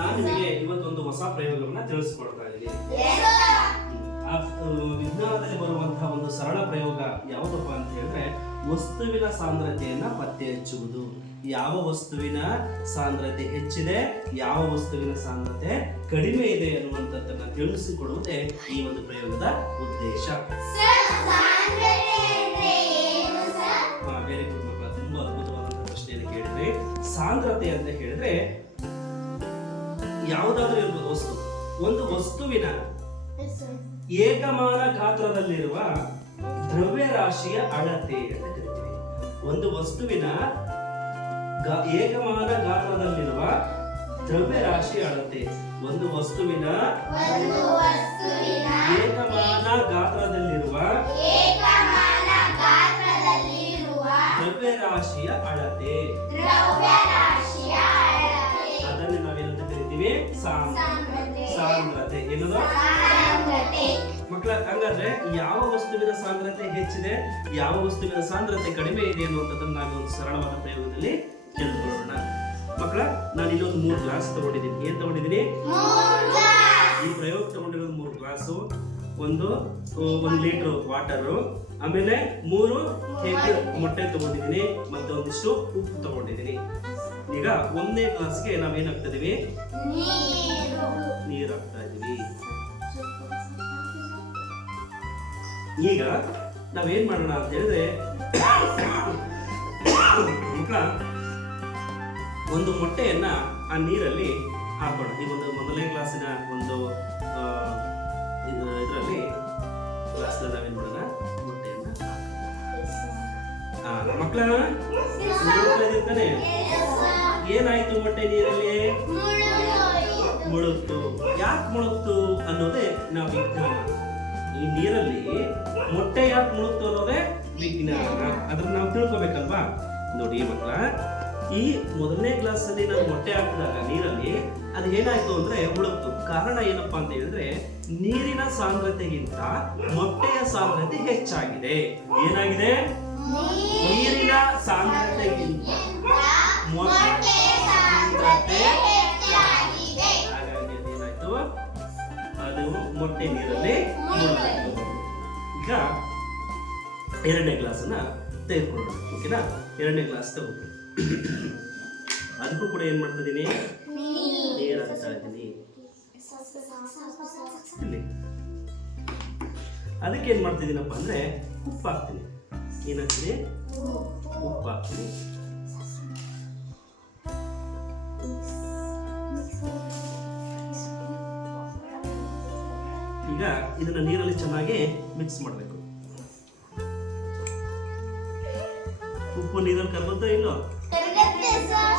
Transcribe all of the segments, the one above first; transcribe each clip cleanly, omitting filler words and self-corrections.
ನಾನು ನಿಮಗೆ ಇವತ್ತೊಂದು ಹೊಸ ಪ್ರಯೋಗವನ್ನ ತಿಳಿಸ್ಕೊಡ್ತಾ ಇದ್ದೀನಿ. ವಿಜ್ಞಾನದಲ್ಲಿ ಬರುವಂತಹ ಒಂದು ಸರಳ ಪ್ರಯೋಗ ಯಾವುದಪ್ಪ ಅಂತ ಹೇಳಿದ್ರೆ ವಸ್ತುವಿನ ಸಾಂದ್ರತೆಯನ್ನ ಪತ್ತೆ ಹಚ್ಚುವುದು. ಯಾವ ವಸ್ತುವಿನ ಸಾಂದ್ರತೆ ಹೆಚ್ಚಿದೆ, ಯಾವ ವಸ್ತುವಿನ ಸಾಂದ್ರತೆ ಕಡಿಮೆ ಇದೆ ಅನ್ನುವಂಥದ್ದನ್ನ ತಿಳಿಸಿಕೊಡುವುದೇ ಈ ಒಂದು ಪ್ರಯೋಗದ ಉದ್ದೇಶ. ವೆರಿ ಗುಡ್ ಮಕ್ಕಳ, ತುಂಬಾ ಅದ್ಭುತವಾದಂತಹ ಪ್ರಶ್ನೆಯನ್ನು ಕೇಳಿದ್ರೆ, ಸಾಂದ್ರತೆ ಅಂತ ಹೇಳಿದ್ರೆ ಯಾವುದಾದ್ರೂ ಇರ್ಬೋದು ವಸ್ತು, ಒಂದು ವಸ್ತುವಿನ ಏಕಮಾನ ಗಾತ್ರದಲ್ಲಿರುವ ದ್ರವ್ಯರಾಶಿಯ ಅಳತೆ ಅಂತ ಕರಿತೀವಿ. ಒಂದು ವಸ್ತುವಿನ ಏಕಮಾನ ಗಾತ್ರದಲ್ಲಿರುವ ದ್ರವ್ಯರಾಶಿ ಅಳತೆ. ಒಂದು ವಸ್ತುವಿನ ಏಕಮಾನ ಗಾತ್ರದಲ್ಲಿರುವ ದ್ರವ್ಯರಾಶಿಯ ಅಳತೆ, ಅದನ್ನು ನಾವೇನಂತ ಕರಿತೀವಿ? ಸಾಂದ್ರತೆ. ಏನದು ಮಕ್ಕಳ? ಹಂಗಾದ್ರೆ ಯಾವ ವಸ್ತುವಿನ ಸಾಂದ್ರತೆ ಹೆಚ್ಚಿದೆ, ಯಾವ ವಸ್ತುವಿನ ಸಾಂದ್ರತೆ ಕಡಿಮೆ ಇದೆ ಅನ್ನುವಂಥದ್ದನ್ನು ನಾವು ಒಂದು ಸರಳವಾದ ಪ್ರಯೋಗದಲ್ಲಿ ತಿಳಿದುಕೊಳ್ಳೋಣ. ಮಕ್ಕಳ, ನಾನು ಇಲ್ಲೊಂದು 3 ಗ್ಲಾಸ್ ತಗೊಂಡಿದ್ದೀನಿ. ಏನ್ ತಗೊಂಡಿದ್ದೀನಿ? ಈ ಪ್ರಯೋಗ ತಗೊಂಡಿರೋದು 3 ಗ್ಲಾಸು, 1 ಲೀಟರ್ ವಾಟರು, ಆಮೇಲೆ 3 ಎಗ್ ಮೊಟ್ಟೆ ತಗೊಂಡಿದ್ದೀನಿ, ಮತ್ತೆ ಒಂದಿಷ್ಟು ಉಪ್ಪು ತಗೊಂಡಿದ್ದೀನಿ. ಈಗ 1ನೇ ಗ್ಲಾಸ್ಗೆ ನಾವೇನ್ ಹಾಕ್ತಾ ಇದೀವಿ? ನೀರು ಹಾಕ್ತಾ ಇದೀವಿ. ಈಗ ನಾವೇನ್ ಮಾಡೋಣ ಅಂತ ಹೇಳಿದ್ರೆ, ಮಕ್ಕಳ, ಒಂದು ಮೊಟ್ಟೆಯನ್ನ ಆ ನೀರಲ್ಲಿ ಹಾಕೋಣ. ಈ ಒಂದು 1ನೇ ಗ್ಲಾಸಿನ ಒಂದು ಇದರಲ್ಲಿ ಗ್ಲಾಸ್ ನಾವೇನ್ ಮಾಡೋಣ? ಮೊಟ್ಟೆಯನ್ನ ಮಕ್ಕಳ ತಾನೆ. ಏನಾಯ್ತು? ಮೊಟ್ಟೆ ನೀರಲ್ಲಿ ಮುಳುಗ್ತು. ಯಾಕೆ ಮುಳುಗ್ತು ಅನ್ನೋದೇ ನಾವು ವಿಜ್ಞಾನ. ಈ ನೀರಲ್ಲಿ ಮೊಟ್ಟೆ ಯಾಕೆ ಮುಳುಗ್ತು ಅನ್ನೋದೇ ವಿಜ್ಞಾನ. ಅದನ್ನ ನಾವು ತಿಳ್ಕೊಬೇಕಲ್ವಾ? ನೋಡಿ ಮಕ್ಕಳ, ಈ 1ನೇ ಗ್ಲಾಸ್ ಅಲ್ಲಿ ನಾವು ಮೊಟ್ಟೆ ಹಾಕಿದಾಗ ನೀರಲ್ಲಿ ಅದು ಏನಾಯ್ತು ಅಂದ್ರೆ ಮುಳುಗ್ತು. ಕಾರಣ ಏನಪ್ಪಾ ಅಂತ ಹೇಳಿದ್ರೆ ನೀರಿನ ಸಾಂದ್ರತೆಗಿಂತ ಮೊಟ್ಟೆಯ ಸಾಂದ್ರತೆ ಹೆಚ್ಚಾಗಿದೆ. ಏನಾಗಿದೆ? ನೀರಿನ ಸಾಂದ್ರತೆಗಿಂತ ಮೊಟ್ಟೆಯ ಸಾಂದ್ರತೆ ಹೆಚ್ಚಾಗಿದೆ. ಹಾಗಾಗಿ ಏನಾಯ್ತು? ಅದು ಮೊಟ್ಟೆ ನೀರಲ್ಲಿ ಮುಳುಗಿತು. ಈಗ 2ನೇ ಗ್ಲಾಸನ್ನ ತೆಗೆದುಕೊಳ್ಳೋಣ. ಓಕೆನಾ? 2ನೇ ಗ್ಲಾಸ್ ತಗೊಂಡು ಅದಕ್ಕೂ ಕೂಡ ಏನ್ ಮಾಡ್ತಾ ಇದೀನಿ? ನೀರು ಹಾಕ್ತಾ ಇದ್ದೀನಿ. ಅದಕ್ಕೆ ಏನ್ ಮಾಡ್ತಿದ್ದೀನಪ್ಪ ಅಂದ್ರೆ ಉಪ್ಪು ಹಾಕ್ತೀನಿ. ಏನಾಗ್ತೀನಿ? ಉಪ್ಪು ಹಾಕ್ತೀನಿ. ಈಗ ಇದನ್ನ ನೀರಲ್ಲಿ ಚೆನ್ನಾಗಿ ಮಿಕ್ಸ್ ಮಾಡಬೇಕು. ಉಪ್ಪು ನೀರಲ್ಲಿ ಕರಗುತ್ತೋ ಇಲ್ಲೋ?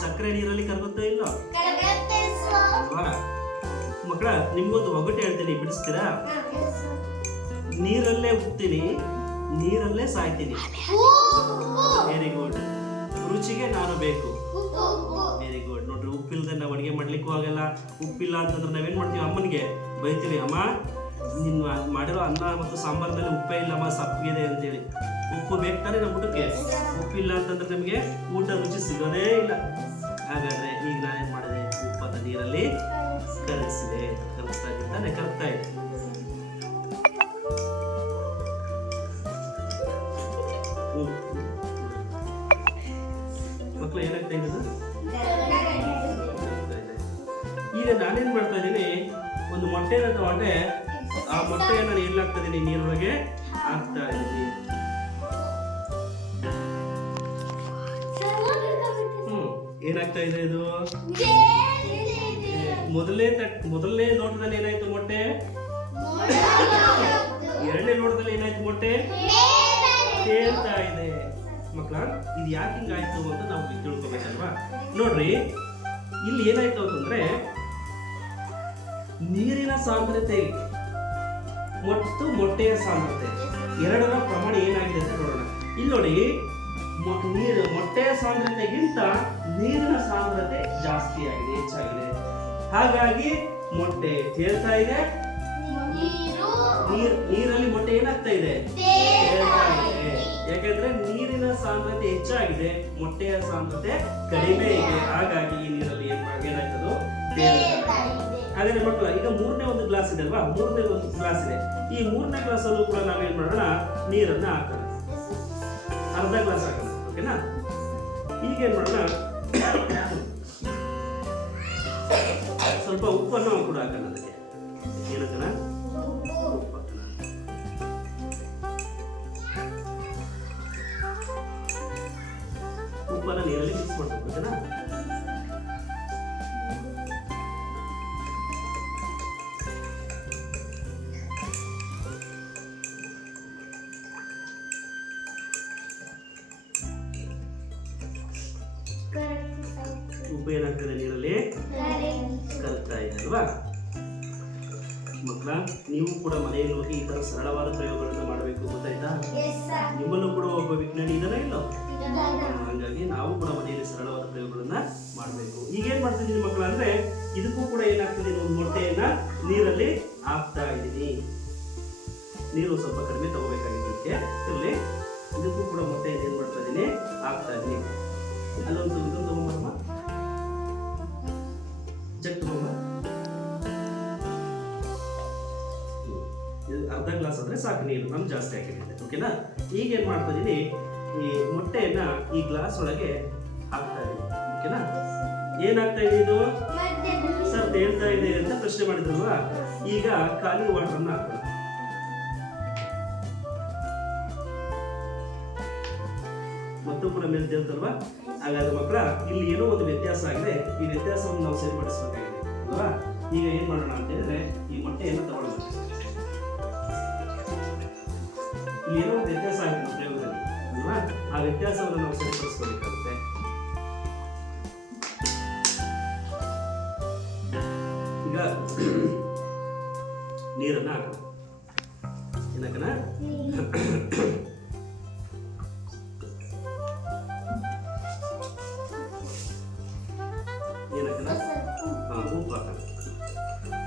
ಸಕ್ಕರೆ ನೀರಲ್ಲಿ ಕರಗುತ್ತೋ ಇಲ್ಲೋ? ಮಕ್ಕಳ, ನಿಮ್ಗೊಂದು ಒಗಟು ಹೇಳ್ತೀನಿ, ಬಿಡಿಸ್ತೀರಾ? ನೀರಲ್ಲೇ ಉಪ್ತೀನಿ, ನೀರಲ್ಲೇ ಸಾಯ್ತೀನಿ. Very good. ರುಚಿಗೆ ನಾನು ಬೇಕು. Very good. ನೋಡ್ರಿ, ಉಪ್ಪಿಲ್ಲದೆ ನಾವು ಅಡುಗೆ ಮಾಡ್ಲಿಕ್ಕೂ ಆಗಲ್ಲ. ಉಪ್ಪಿಲ್ಲ ಅಂತಂದ್ರೆ ನಾವೇನ್ ಮಾಡ್ತೀವಿ? ಅಮ್ಮನಿಗೆ ಬೈತೀವಿ, ಅಮ್ಮ ನಿನ್ ಮಾಡಿರೋ ಅನ್ನ ಮತ್ತು ಸಾಂಬಾರ್ನಲ್ಲಿ ಉಪ್ಪೇ ಇಲ್ಲಮ್ಮ, ಸಪ್ಪಗಿದೆ ಅಂತೇಳಿ. ಉಪ್ಪು ಬೇಕು ತಾನೆ ನಮ್ಮ ಊಟಕ್ಕೆ. ಉಪ್ಪಿಲ್ಲ ಅಂತಂದ್ರೆ ನಮಗೆ ಊಟ ರುಚಿ ಸಿಗೋದೇ ಇಲ್ಲ. ಹಾಗಾದ್ರೆ ಈಗ ನಾನೇನ್ ಮಾಡಿದೆ? ಉಪ್ಪನ್ನ ನೀರಲ್ಲಿ ಕರಗಿಸಿದೆ. ಕರಗಿಸ್ತಾ ಇದ್ದಾನೆ, ಕರಗ್ತಾ ಇದೆ. ಮಕ್ಕಳು, ಏನಾಗ್ತಾ ಇದೆ? ಈಗ ನಾನೇನ್ ಮಾಡ್ತಾ ಇದ್ದೀನಿ? ಒಂದು ಮೊಟ್ಟೆನ ತಗೊಂಡೆ, ಆ ಮೊಟ್ಟೆಯನ್ನು ನಾನು ಎಲ್ಲಿ ಹಾಕ್ತಾ ಇದ್ದೀನಿ? ನೀರೊಳಗೆ ಹಾಕ್ತಾ ಇದ್ದೀನಿ. ಏನಾಗ್ತಾ ಇದೆ ಇದು? ಮೊದಲನೇ ನೋಟದಲ್ಲಿ ಏನಾಯ್ತು ಮೊಟ್ಟೆ? 2ನೇ ನೋಟದಲ್ಲಿ ಏನಾಯ್ತು ಮೊಟ್ಟೆ? ತೇಲ್ತಾ ಇದೆ. ಮಕ್ಕಳ, ಇದು ಯಾಕೆ ಹಿಂಗಾಯ್ತು ಅಂತ ನಾವು ತಿಳ್ಕೊಬೇಕಲ್ವಾ? ನೋಡ್ರಿ, ಇಲ್ಲಿ ಏನಾಯ್ತು ಅಂತಂದ್ರೆ ನೀರಿನ ಸಾಂದ್ರತೆ ಮತ್ತು ಮೊಟ್ಟೆಯ ಸಾಂದ್ರತೆ ಎರಡರ ಪ್ರಮಾಣ ಏನಾಗಿದೆ ಅಂತ ನೋಡೋಣ. ಇಲ್ಲಿ ನೋಡಿ, ಮೊಟ್ಟೆಯ ಸಾಂದ್ರತೆಗಿಂತ ನೀರಿನ ಸಾಂದ್ರತೆ ಜಾಸ್ತಿ ಆಗಿದೆ, ಹೆಚ್ಚಾಗಿದೆ. ಹಾಗಾಗಿ ಮೊಟ್ಟೆ ತೇಲ್ತಾ ಇದೆ. ನೀರಲ್ಲಿ ಮೊಟ್ಟೆ ಏನಾಗ್ತಾ ಇದೆ? ತೇಲ್ತಾ ಇದೆ. ಯಾಕಂದ್ರೆ ನೀರಿನ ಸಾಂದ್ರತೆ ಹೆಚ್ಚಾಗಿದೆ, ಮೊಟ್ಟೆಯ ಸಾಂದ್ರತೆ ಕಡಿಮೆ ಇದೆ. ಹಾಗಾಗಿ ಈ ನೀರಲ್ಲಿ ಏನಾಗ್ತದೋ ಹಾಗಾದ್ರೆ ಮಕ್ಕಳ ಈಗ ಮೂರನೇ ಒಂದು ಗ್ಲಾಸ್ ಇದೆ ಅಲ್ವಾ, ಮೂರನೇ ಒಂದು ಗ್ಲಾಸ್ ಇದೆ. ಈ ಮೂರನೇ ಗ್ಲಾಸ್ ಅಲ್ಲೂ ಕೂಡ ನಾವೇನ್ ಮಾಡೋಣ, ನೀರನ್ನ ಹಾಕೋಣ, ಅರ್ಧ ಗ್ಲಾಸ್ ಹಾಕೋಣ. ಓಕೆನಾ? ಈಗೇನ್ ಮಾಡೋಣ, ಸ್ವಲ್ಪ ಉಪ್ಪನ್ನು ಕೂಡ ಹಾಕೋಣ. ಅದಕ್ಕೆ ಏನಕ್ಕನ ಉಪ್ಪು ಹಾಕೋಣ. ಉಪ್ಪನ್ನ ನೀರಲ್ಲಿ ಮಿಕ್ಸ್ ಮಾಡ್ಬೇಕು. ಓಕೆನಾ? ಉಪ್ಪು ಏನಾಗ್ತದೆ ನೀರಲ್ಲಿ ಕರಗ್ತಾ ಇದೆ ಅಲ್ವಾ ಮಕ್ಕಳ? ನೀವು ಕೂಡ ಮನೆಯಲ್ಲಿ ಹೋಗಿ ಈ ತರ ಸರಳವಾದ ಪ್ರಯೋಗಗಳನ್ನ ಮಾಡಬೇಕು, ಗೊತ್ತಾಯ್ತಾ? ನಿಮ್ಮಲ್ಲೂ ಕೂಡ ಒಬ್ಬ ವಿಜ್ಞಾನಿ ಇದನ್ನ ಇಲ್ಲ, ಹಾಗಾಗಿ ನಾವು ಕೂಡ ಮನೆಯಲ್ಲಿ ಸರಳವಾದ ಪ್ರಯೋಗಗಳನ್ನ ಮಾಡಬೇಕು. ಈಗೇನ್ ಮಾಡ್ತಿದ್ದೀನಿ ಮಕ್ಕಳ ಅಂದ್ರೆ, ಇದಕ್ಕೂ ಕೂಡ ಏನಾಗ್ತದೆ, ಒಂದು ಮೊಟ್ಟೆಯನ್ನ ನೀರಲ್ಲಿ ಹಾಕ್ತಾ ಇದ್ದೀನಿ. ನೀರು ಸ್ವಲ್ಪ ಕಡಿಮೆ ತಗೋಬೇಕಾಗಿದ್ದಕ್ಕೆ ಇರಲಿ. ಇದಕ್ಕೂ ಕೂಡ ಮೊಟ್ಟೆಯನ್ನು ಏನ್ ಮಾಡ್ತಾ ಇದ್ದೀನಿ, ಹಾಕ್ತಾ ಇದ್ದೀನಿ. ಅಲ್ಲೊಂದು ಇದೊಂದು ತಗೊಂಬರಮ್ಮ, ಜಗ್ ತಗೊಂಬ. ಅರ್ಧ ಗ್ಲಾಸ್ ಅಂದ್ರೆ ಸಾಕು ನೀರು, ನಾನು ಜಾಸ್ತಿ ಹಾಕಿದ್ದೀನಿ. ಓಕೆನಾ? ಈಗ ಏನ್ ಮಾಡ್ತಾ ಇದೀನಿ, ಈ ಮೊಟ್ಟೆಯನ್ನ ಈ ಗ್ಲಾಸ್ ಒಳಗೆ ಹಾಕ್ತಾ ಇದ್ದೀನಿ. ಓಕೆನಾ? ಏನಾಗ್ತಾ ಇದೆ ಇದು? ಸರ್ ತೇಲ್ತಾ ಇದೆ ಅಂತ ಪ್ರಶ್ನೆ ಮಾಡಿದ್ರಲ್ವಾ? ಈಗ ಖಾಲಿ ವಾಟರ್ನ ಹಾಕೋಣ. ಮತ್ತು ಕೂಡ ಮೇಲೆ ತೇಲ್ತಲ್ವಾ? ಹಾಗಾದ್ರೆ ಮಕ್ಕಳ, ಇಲ್ಲಿ ಏನೋ ಒಂದು ವ್ಯತ್ಯಾಸ ಆಗಿದೆ. ಈ ವ್ಯತ್ಯಾಸವನ್ನು ನಾವು ಸರಿಪಡಿಸಬೇಕಾಗಿದೆ ಅಲ್ವಾ? ಈಗ ಏನ್ ಮಾಡೋಣ ಅಂತ ಹೇಳಿದ್ರೆ, ಈ ಮೊಟ್ಟೆಯನ್ನು ತಗೊಳ್ಳೋಣ. ಇಲ್ಲಿ ಏನೋ ಒಂದು ವ್ಯತ್ಯಾಸ ಆಗಿದೆ ನಮ್ಮ ಪ್ರಯೋಗದಲ್ಲಿ ಅಲ್ವಾ? ಆ ವ್ಯತ್ಯಾಸವನ್ನು ನಾವು ಸರಿಪಡಿಸ್ಕೊಳ್ಬೇಕಾಗುತ್ತೆ. ಈಗ ನೀರನ್ನ ಹಾಕೋಣ. ಏನಕ್ಕನ ಉಪ್ಪು ಹಾಕೋಣ.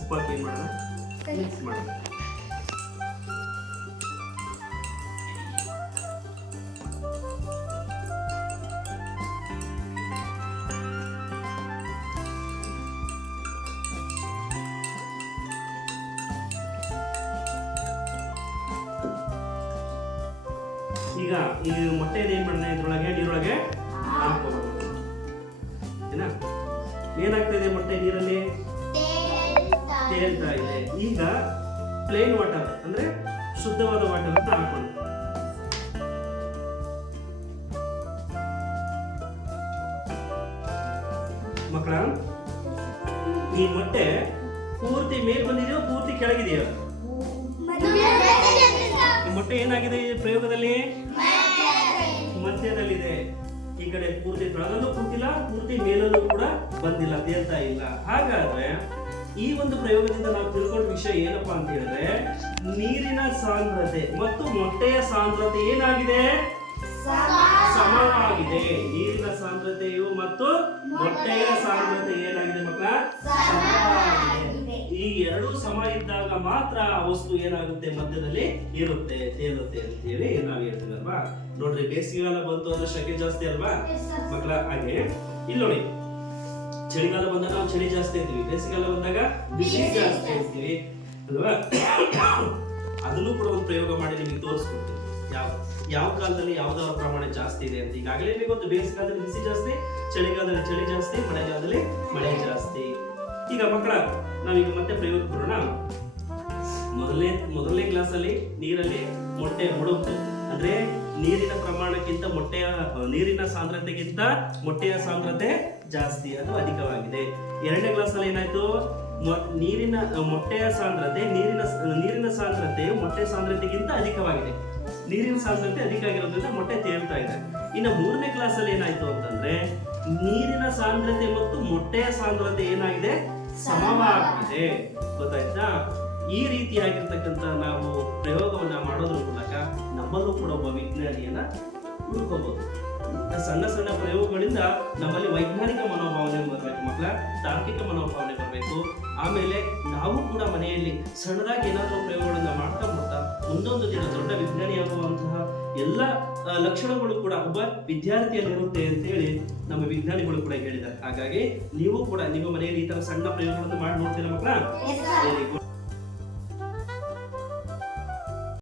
ಉಪ್ಪು ಹಾಕಿ ಏನ್ ಮಾಡೋಣ, ಮಿಕ್ಸ್ ಮಾಡೋಣ. ಈಗ ಈ ಮೊಟ್ಟೆಯನ್ನು ಏನ್ ಮಾಡೋಣ, ಇದ್ರೊಳಗೆ ನೀರೊಳಗೆ ಹಾಕೋಣ. ಏನ ಏನಾಗ್ತಾ ಇದೆ, ಮೊಟ್ಟೆ ನೀರಲ್ಲಿ ತೇಲ್ತಾ ಇದೆ. ಈಗ ಪ್ಲೇನ್ ವಾಟರ್ ಅಂದ್ರೆ ಶುದ್ಧವಾದ ವಾಟರ್ ಅಂತ ಹಾಕೋಣ. ಮಕ್ಕಳ, ಈ ಮೊಟ್ಟೆ ಪೂರ್ತಿ ಮೇಲ್ ಬಂದಿದೆಯೋ ಪೂರ್ತಿ ಕೆಳಗಿದೆಯೋ? ಮೊಟ್ಟೆ ಏನಾಗಿದೆ ಈ ಪ್ರಯೋಗದಲ್ಲಿ? ಮಧ್ಯದಲ್ಲಿದೆ. ಈ ಕಡೆ ಪೂರ್ತಿ ಕೆಳಗಲ್ಲೂ ಕೂತಿಲ್ಲ, ಪೂರ್ತಿ ಮೇಲಲ್ಲೂ ಕೂಡ ಬಂದಿಲ್ಲ, ತೇಲ್ತಾ ಇಲ್ಲ. ಹಾಗಾದ್ರೆ ಈ ಒಂದು ಪ್ರಯೋಗದಿಂದ ನಾವು ತಿಳ್ಕೊಂಡ ವಿಷಯ ಏನಪ್ಪಾ ಅಂತ ಹೇಳಿದ್ರೆ, ನೀರಿನ ಸಾಂದ್ರತೆ ಮತ್ತು ಮೊಟ್ಟೆಯ ಸಾಂದ್ರತೆ ಏನಾಗಿದೆ? ಸಮವಾಗಿದೆ. ನೀರಿನ ಸಾಂದ್ರತೆಯು ಮತ್ತು ಮೊಟ್ಟೆಯ ಸಾಂದ್ರತೆ ಏನಾಗಿದೆ ಮಕ್ಕಳ? ಸಮವಾಗಿದೆ. ಈ ಎರಡೂ ಸಮ ಇದ್ದಾಗ ಮಾತ್ರ ಆ ವಸ್ತು ಏನಾಗುತ್ತೆ, ಮಧ್ಯದಲ್ಲಿ ಇರುತ್ತೆ, ತೇಲುತ್ತೆ ಅಂತ ಹೇಳಿ ನಾವು ಹೇಳ್ತೀವಿ ಅಲ್ವಾ? ನೋಡ್ರಿ, ಬೇಸಿಗೆಗಾಲ ಬಂತು ಅಂದ್ರೆ ಶೆಕೆ ಜಾಸ್ತಿ ಅಲ್ವಾ ಮಕ್ಕಳ? ಹಾಗೆ ಇಲ್ಲಿ ನೋಡಿ, ಚಳಿಗಾಲ ಬಂದಾಗ ನಾವು ಚಳಿ ಜಾಸ್ತಿ ಇರ್ತೀವಿ, ಬೇಸಿಗೆಗಾಲ ಬಂದಾಗ ಬಿಸಿ ಜಾಸ್ತಿ ಇರ್ತೀವಿ ಅಲ್ವಾ? ಅದನ್ನು ಕೂಡ ಒಂದು ಪ್ರಯೋಗ ಮಾಡಿ ನಿಮಗೆ ತೋರಿಸ್ಕೊಡ್ತೀವಿ. ಯಾವ ಕಾಲದಲ್ಲಿ ಯಾವ್ದಾವ ಪ್ರಮಾಣ ಜಾಸ್ತಿ ಇದೆ ಅಂತ. ಈಗಾಗಲೇ ನಿಮಗೆ ಗೊತ್ತು, ಬೇಸಿಗೆಗಾಲದಲ್ಲಿ ಬಿಸಿ ಜಾಸ್ತಿ, ಚಳಿಗಾಲದಲ್ಲಿ ಚಳಿ ಜಾಸ್ತಿ, ಮಳೆಗಾಲದಲ್ಲಿ ಮಳೆ ಜಾಸ್ತಿ. ಈಗ ಮಕ್ಕಳ, ನಾವೀಗ ಮತ್ತೆ ಪ್ರಯೋಗ ಕೊಡೋಣ. ಮೊದಲನೇ ಕ್ಲಾಸ್ ಅಲ್ಲಿ ನೀರಲ್ಲಿ ಮೊಟ್ಟೆ ಮುಳುಗ್ತು ಅಂದ್ರೆ ನೀರಿನ ಪ್ರಮಾಣಕ್ಕಿಂತ ನೀರಿನ ಸಾಂದ್ರತೆಗಿಂತ ಮೊಟ್ಟೆಯ ಸಾಂದ್ರತೆ ಜಾಸ್ತಿ, ಅದು ಅಧಿಕವಾಗಿದೆ. ಎರಡನೇ ಕ್ಲಾಸ್ ಅಲ್ಲಿ ಏನಾಯ್ತು, ಮೊಟ್ಟೆಯ ಸಾಂದ್ರತೆ ನೀರಿನ ಸಾಂದ್ರತೆಯು ಮೊಟ್ಟೆ ಸಾಂದ್ರತೆಗಿಂತ ಅಧಿಕವಾಗಿದೆ. ನೀರಿನ ಸಾಂದ್ರತೆ ಅಧಿಕ ಆಗಿರೋದ್ರಿಂದ ಮೊಟ್ಟೆ ತೇಲ್ತಾ ಇದೆ. ಇನ್ನು ಮೂರನೇ ಕ್ಲಾಸ್ ಅಲ್ಲಿ ಏನಾಯ್ತು ಅಂತಂದ್ರೆ, ನೀರಿನ ಸಾಂದ್ರತೆ ಮತ್ತು ಮೊಟ್ಟೆಯ ಸಾಂದ್ರತೆ ಏನಾಗಿದೆ, ಸಮವಾಗಿದೆ. ಗೊತ್ತಾಯ್ತಾ? ಈ ರೀತಿಯಾಗಿರ್ತಕ್ಕಂಥ ನಾವು ಪ್ರಯೋಗವನ್ನ ಮಾಡೋದ್ರ ಮೂಲಕ ನಮ್ಮಲ್ಲೂ ಕೂಡ ಒಬ್ಬ ವಿಜ್ಞಾನಿಯನ್ನ ಹುಡುಕೋಬಹುದು. ಸಣ್ಣ ಸಣ್ಣ ಪ್ರಯೋಗಗಳಿಂದ ನಮ್ಮಲ್ಲಿ ವೈಜ್ಞಾನಿಕ ಮನೋಭಾವನೆ ಬರಬೇಕು ಮಕ್ಕಳ, ತಾರ್ಕಿಕ ಮನೋಭಾವನೆ ಬರಬೇಕು. ಆಮೇಲೆ ನಾವು ಕೂಡ ಮನೆಯಲ್ಲಿ ಸಣ್ಣದಾಗಿ ಏನಾದರೂ ಪ್ರಯೋಗಗಳನ್ನ ಮಾಡ್ತಾ ಮುಂದೊಂದು ದಿನ ದೊಡ್ಡ ವಿಜ್ಞಾನಿಯಾಗುವಂತಹ ಎಲ್ಲ ಲಕ್ಷಣಗಳು ಕೂಡ ಒಬ್ಬ ವಿದ್ಯಾರ್ಥಿಯಲ್ಲಿರುತ್ತೆ ಅಂತ ಹೇಳಿ ನಮ್ಮ ವಿಜ್ಞಾನಿಗಳು ಕೂಡ ಹೇಳಿದ್ದಾರೆ. ಹಾಗಾಗಿ ನೀವು ಕೂಡ ನಿಮ್ಮ ಮನೆಯಲ್ಲಿ ಈ ತರ ಸಣ್ಣ ಪ್ರಯೋಗಗಳನ್ನು ಮಾಡಿ ನೋಡ್ತೀರಾ ಮಕ್ಕಳ? Very good.